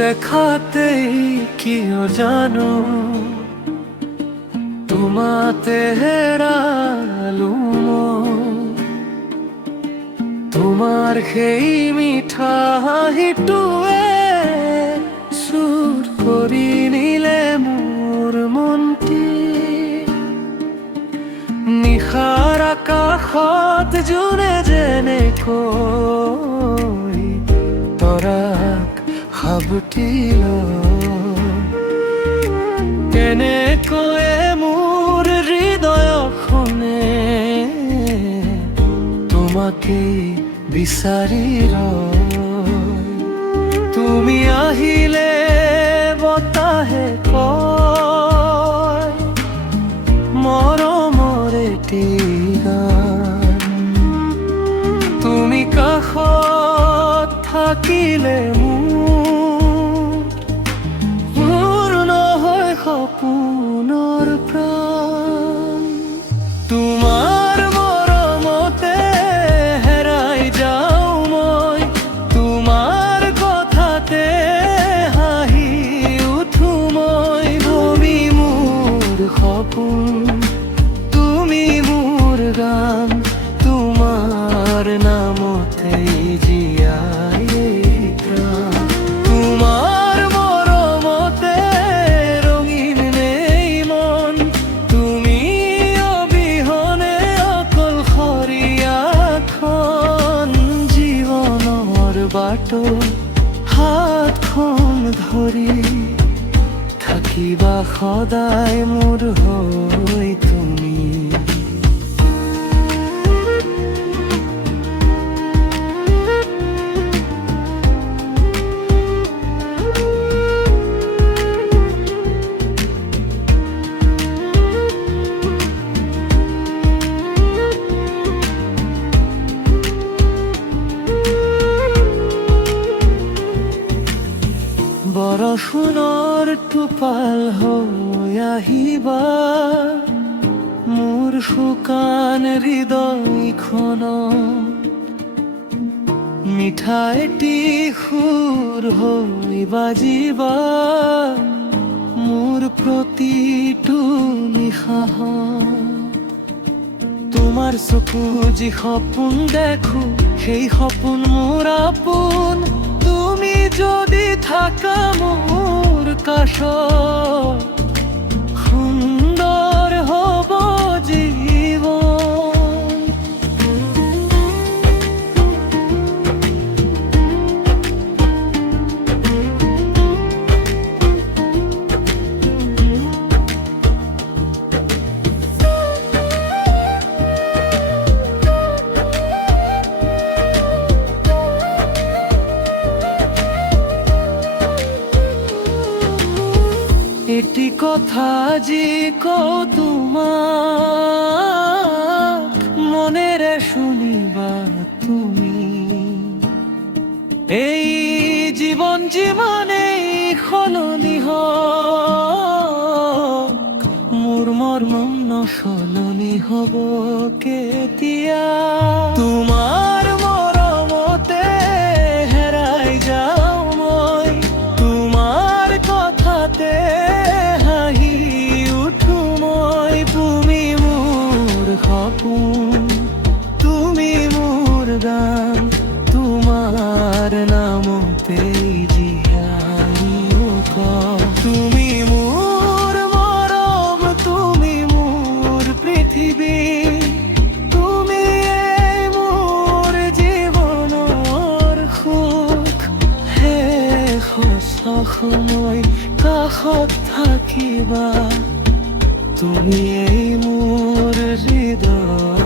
দেখাতেই কিয় জানো তোমাতে হেরালো তোমার সেই মিঠা হাঁহিটোৱে চুৰ কৰি নিলে মোৰ মনটি নিশাৰ আকাশত জোনে যেনেকৈ তৰাক সাবটি কেনেকৈ মোৰ হৃদয়খনে তোমাকে বিচাৰি ৰয় তুমি আহিলে বতাহে কয় মৰমৰ এটি গান তুমি কাষত থাকিলে মোৰ নহয় সপোনৰ প্ৰাণ তোমাৰ মৰমতে হেৰাই যাওঁ মই তোমাৰ কথাতে হাঁহি উঠো মই তুমি মোৰ সপোন তুমি মোৰ গান তোমাৰ নামতেই জীয়াই প্ৰাণ তোমাৰ মৰমতে ৰঙীন নেই মন তুমি অবিহনে অকলশৰীয়াখন জীৱনৰ বাটত হাতখন ধৰি থাকিবা সদায় মোৰ হৈ তুমি বৰষুণৰ টোপাল হৈ আহিবা মোৰ শুকান হৃদয়খন মিঠা এটি সুৰ হৈ বাজিবা মোৰ প্ৰতিটো নিশা তোমাৰ চকু যি সপোন দেখো সেই সপোন মোৰ আপোন তুমি যদি থাকা মোৰ কাষত সুন্দৰ হ'ব জীৱন এটি কথা যি কওঁ তোমাক মনেৰে শুনিবা তুমি এই জীৱন যিমানেই সলনি হওক মোৰ মৰ্ম নসলনি হ'ব কেতিয়া তোমাৰ মৰমতে হেৰাই যাওঁ মই তোমাৰ কথাতে তুমি মোৰ গান তোমাৰ নামতেই জীয়াই তুমি মোৰ মৰম তুমি মোৰ পৃথিৱী তুমি মোৰ জীৱনৰ সুখ শেষ সময় কাষত থাকিবা তুমি মোৰ হৃদয়